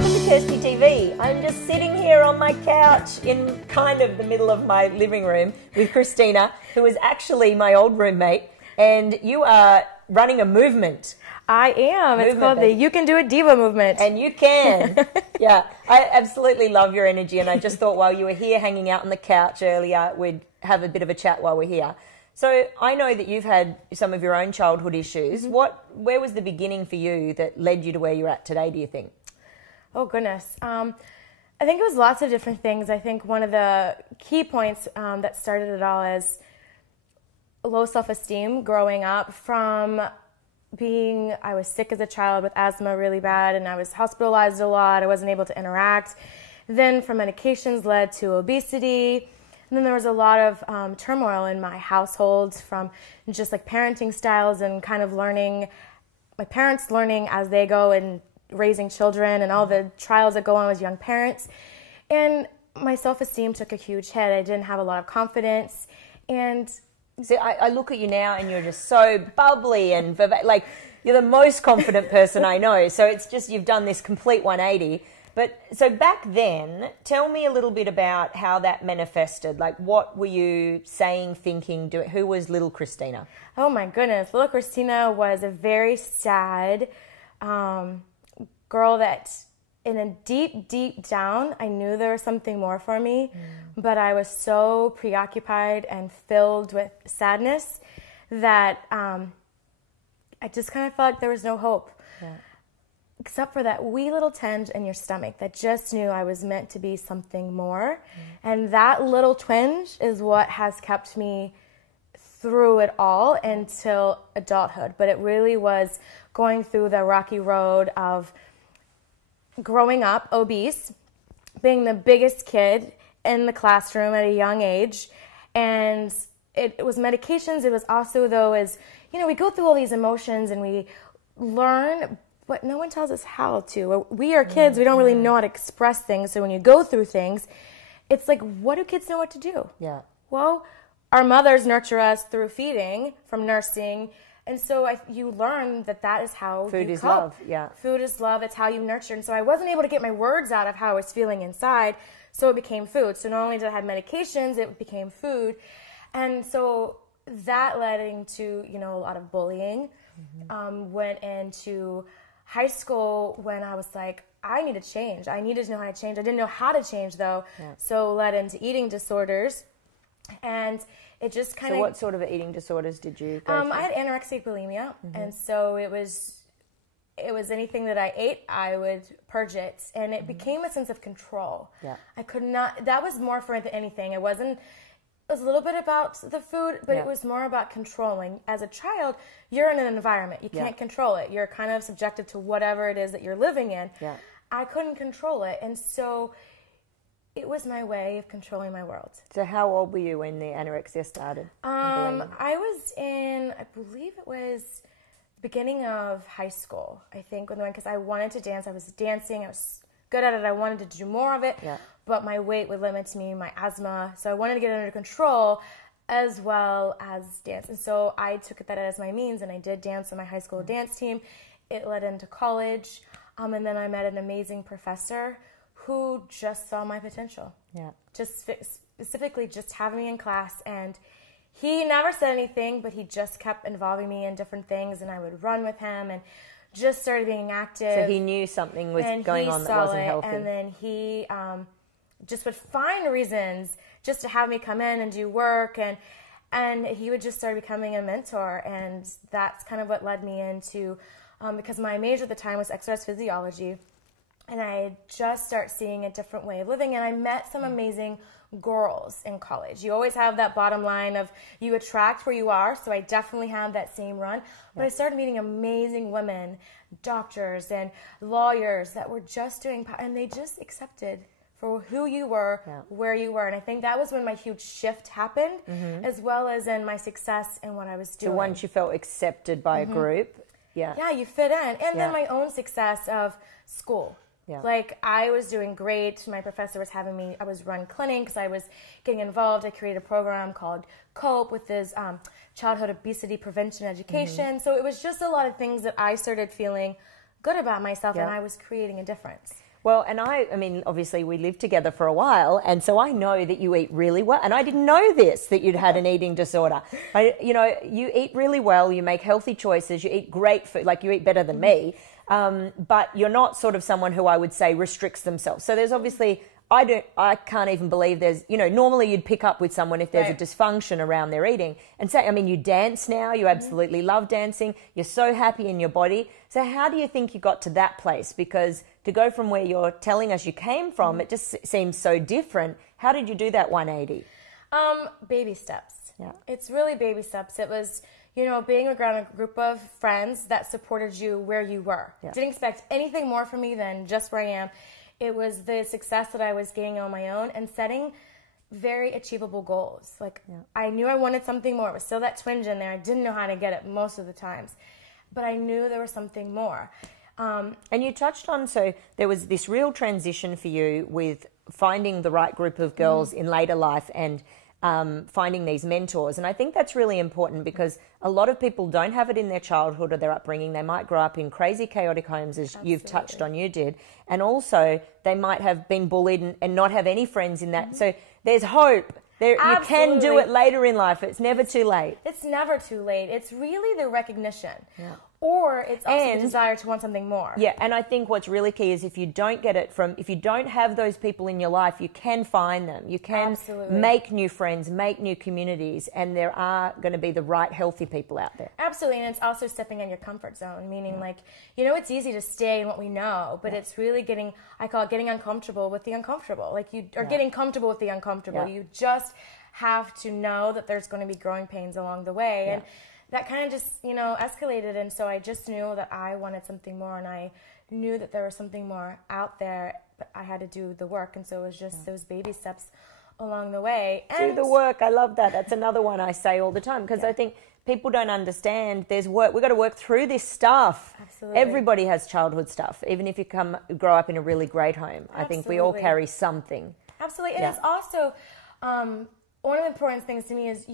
Welcome to Kirsty TV. I'm just sitting here on my couch in kind of the middle of my living room with Kristina, who is actually my old roommate, and you are running a movement. I am. It's called the You Can Do It Diva movement. And you can. Yeah, I absolutely love your energy, and I just thought while you were here hanging out on the couch earlier, we'd have a bit of a chat while we're here. So I know that you've had some of your own childhood issues. Where was the beginning for you that led you to where you're at today, do you think? Oh, goodness. I think it was lots of different things. I think one of the key points that started it all is low self-esteem growing up from I was sick as a child with asthma really bad, and I was hospitalized a lot. I wasn't able to interact. Then from medications led to obesity. And then there was a lot of turmoil in my household from just like parenting styles and kind of learning, my parents learning as they go and raising children and all the trials that go on as young parents. And my self-esteem took a huge hit. I didn't have a lot of confidence. And see, I look at you now and you're just so bubbly and like you're the most confident person I know. So it's just you've done this complete 180. But so back then, tell me a little bit about how that manifested. Like, what were you saying, thinking, doing? Who was little Kristina? Oh my goodness, little Kristina was a very sad girl that, in a deep down, I knew there was something more for me, but I was so preoccupied and filled with sadness that I just kind of felt like there was no hope. Yeah. Except for that wee little twinge in your stomach that just knew I was meant to be something more. And that little twinge is what has kept me through it all until adulthood. But it really was going through the rocky road of growing up obese, being the biggest kid in the classroom at a young age. And it was medications. It was also, though, we go through all these emotions and we learn, but no one tells us how to. We are kids. We don't really know how to express things. So when you go through things, it's like, what do kids know what to do? Yeah. Well, our mothers nurture us through feeding, from nursing. And so you learn that is how food you is cope. Love. Yeah. Food is love. It's how you nurture. And so I wasn't able to get my words out of how I was feeling inside. So it became food. So not only did I have medications, it became food. And so that led into, a lot of bullying. Went into high school when I was like, I need to change. I needed to know how to change. I didn't know how to change, though. Yeah. So led into eating disorders. And it just kind of... So what sort of eating disorders did you go through? I had anorexia, bulimia. And so it was anything that I ate, I would purge it. And it became a sense of control. Yeah. I could not... That was more for anything. It was a little bit about the food, but it was more about controlling. As a child, you're in an environment. You can't control it. You're kind of subjected to whatever it is that you're living in. Yeah. I couldn't control it. And so it was my way of controlling my world. So how old were you when the anorexia started? I was in, I believe it was the beginning of high school, I think, because I wanted to dance. I was dancing. I was good at it. I wanted to do more of it. Yeah. But my weight would limit me, my asthma. So I wanted to get it under control as well as dance. And so I took that as my means, and I did dance on my high school dance team. It led into college. And then I met an amazing professor who just saw my potential. Yeah. Just specifically just having me in class. And he never said anything, but he just kept involving me in different things. And I would run with him and just started being active. So he knew something was going on that wasn't healthy. And then he... just would find reasons just to have me come in and do work, and he would just start becoming a mentor, and that's kind of what led me into, because my major at the time was exercise physiology, and I had just started seeing a different way of living, and I met some amazing girls in college. You always have that bottom line of you attract where you are, so I definitely had that same run, but I started meeting amazing women, doctors and lawyers that were just doing, and they just accepted for who you were, where you were. And I think that was when my huge shift happened, as well as in my success and what I was doing. So once you felt accepted by a group, yeah, you fit in. And then my own success of school. Yeah. Like, I was doing great. My professor was having me, I was run clinics, I was getting involved. I created a program called COPE with this childhood obesity prevention education. So it was just a lot of things that I started feeling good about myself, and I was creating a difference. Well, and I mean, obviously we lived together for a while, and so I know that you eat really well. And I didn't know this, that you'd had an eating disorder. You eat really well, you make healthy choices, you eat great food, like you eat better than me, but you're not sort of someone who I would say restricts themselves. So there's obviously, I can't even believe there's, normally you'd pick up with someone if there's a dysfunction around their eating and say, I mean, you dance now, you absolutely love dancing, you're so happy in your body. So how do you think you got to that place? Because to go from where you're telling us you came from, it just seems so different. How did you do that 180? Baby steps. Yeah. It's really baby steps. It was, being around a group of friends that supported you where you were. Yeah. Didn't expect anything more from me than just where I am. It was the success that I was gaining on my own and setting very achievable goals. I knew I wanted something more. It was still that twinge in there. I didn't know how to get it most of the times, but I knew there was something more. And you touched on, so there was this real transition for you with finding the right group of girls in later life and finding these mentors. And I think that's really important because a lot of people don't have it in their childhood or their upbringing. They might grow up in crazy, chaotic homes, as you've touched on, you did. And also they might have been bullied and not have any friends in that. So there's hope. You can do it later in life. It's never too late. It's never too late. It's really the recognition. Yeah. Or it's also the desire to want something more. Yeah, and I think what's really key is if you don't have those people in your life, you can find them. You can make new friends, make new communities, and there are going to be the right healthy people out there. Absolutely, and it's also stepping in your comfort zone, meaning it's easy to stay in what we know, but it's really I call it getting uncomfortable with the uncomfortable. Getting comfortable with the uncomfortable. You just have to know that there's going to be growing pains along the way. And that kind of just, escalated. And so I just knew that I wanted something more, and I knew that there was something more out there, but I had to do the work. And so it was just those baby steps along the way. And do the work. I love that. That's another one I say all the time because I think people don't understand there's work. We've got to work through this stuff. Absolutely. Everybody has childhood stuff, even if you grow up in a really great home. I think we all carry something. Absolutely. And it's also, one of the important things to me is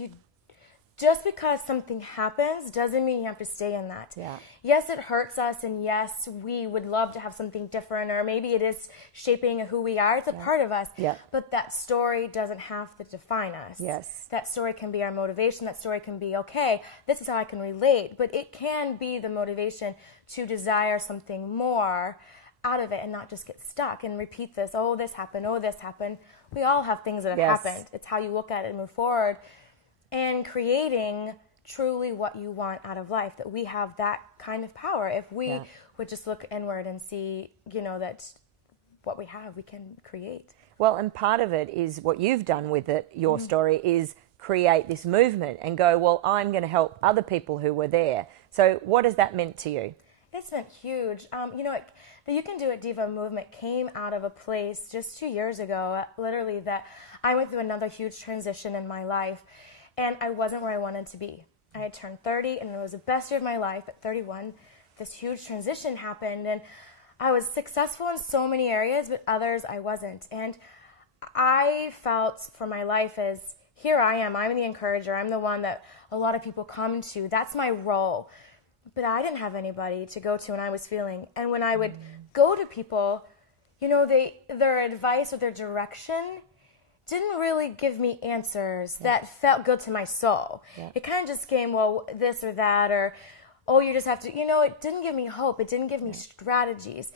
just because something happens doesn't mean you have to stay in that. Yeah. Yes, it hurts us, and yes, we would love to have something different, or maybe it is shaping who we are. It's a part of us. Yeah. But that story doesn't have to define us. Yes. That story can be our motivation. That story can be, okay, this is how I can relate. But it can be the motivation to desire something more out of it and not just get stuck and repeat this. Oh, this happened. Oh, this happened. We all have things that have happened. It's how you look at it and move forward. And creating truly what you want out of life, that we have that kind of power. If we would just look inward and see, that what we have, we can create. Well, and part of it is what you've done with it, your story, is create this movement and go, well, I'm going to help other people who were there. So what has that meant to you? It's been huge. The You Can Do It Diva movement came out of a place just 2 years ago, literally, that I went through another huge transition in my life. And I wasn't where I wanted to be. I had turned 30, and it was the best year of my life. At 31, this huge transition happened, and I was successful in so many areas, but others I wasn't. And I felt for my life as, here I am. I'm the encourager. I'm the one that a lot of people come to. That's my role. But I didn't have anybody to go to when I was feeling. And when I would go to people, their advice or their direction didn't really give me answers that felt good to my soul. Yeah. It kind of just came, well, this or that, or, oh, you just have to, it didn't give me hope. It didn't give me strategies.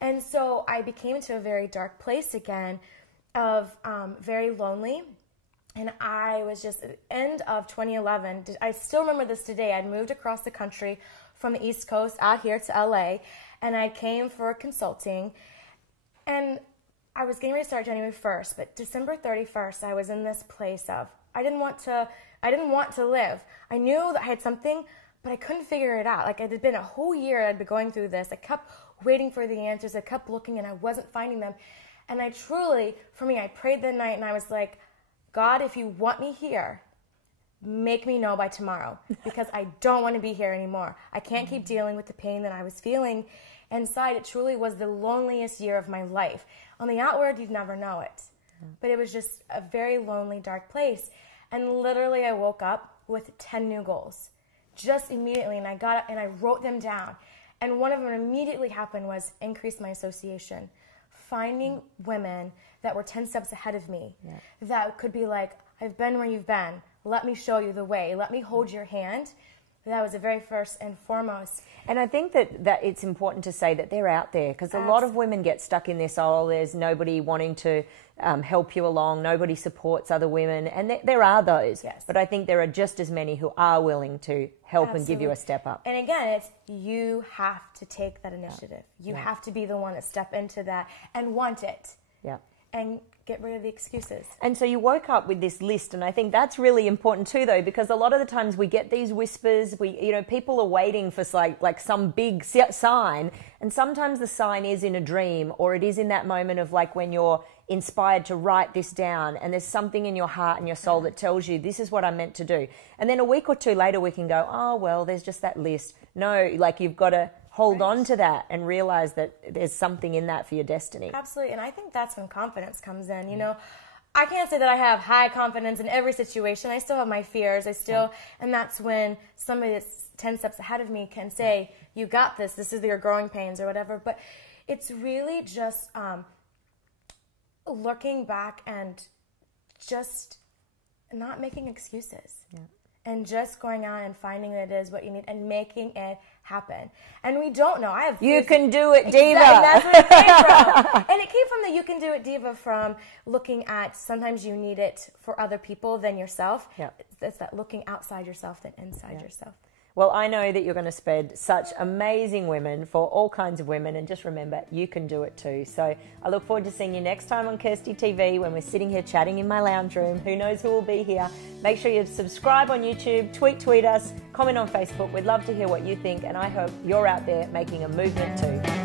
And so I became into a very dark place again of very lonely. And I was just, at the end of 2011, I still remember this today. I'd moved across the country from the East Coast out here to LA, and I came for consulting. And I was getting ready to start January 1st, but December 31st, I was in this place of, I didn't want to live. I knew that I had something, but I couldn't figure it out. It had been a whole year I'd been going through this. I kept waiting for the answers. I kept looking, and I wasn't finding them. And I truly, for me, I prayed that night, and I was like, God, if you want me here, make me know by tomorrow, because I don't want to be here anymore. I can't keep dealing with the pain that I was feeling. Inside, it truly was the loneliest year of my life. On the outward, you'd never know it. But it was just a very lonely, dark place. And literally, I woke up with 10 new goals. Just immediately, and I got up and I wrote them down. And one of them immediately happened was increase my association. finding women that were 10 steps ahead of me that could be like, I've been where you've been. Let me show you the way. Let me hold your hand. That was the very first and foremost. And I think that it's important to say that they're out there, because a lot of women get stuck in this, oh, there's nobody wanting to help you along, nobody supports other women, and there are those. Yes. But I think there are just as many who are willing to help and give you a step up. And again, it's you have to take that initiative. You have to be the one that step into that and want it. Yeah. And get rid of the excuses. And so you woke up with this list, and I think that's really important too, though, because a lot of the times we get these whispers. People are waiting for like some big sign, and sometimes the sign is in a dream, or it is in that moment of like when you're inspired to write this down, and there's something in your heart and your soul that tells you this is what I'm meant to do. And then a week or two later, we can go, oh well, there's just that list. No, like you've got to hold on to that and realize that there's something in that for your destiny. Absolutely. And I think that's when confidence comes in. You know, I can't say that I have high confidence in every situation. I still have my fears. And that's when somebody that's 10 steps ahead of me can say, you got this. This is your growing pains or whatever. But it's really just looking back and just not making excuses. Yeah. And just going out and finding that it is what you need and making it happen. And we don't know. You can do it, diva. Exactly, that's where it came from. And it came from the you can do it, diva, from looking at sometimes you need it for other people than yourself. Yeah. It's that looking outside yourself than inside yourself. Well, I know that you're going to spread such amazing women for all kinds of women, and just remember, you can do it too. So I look forward to seeing you next time on Kirsty TV when we're sitting here chatting in my lounge room. Who knows who will be here. Make sure you subscribe on YouTube, tweet us, comment on Facebook. We'd love to hear what you think, and I hope you're out there making a movement too.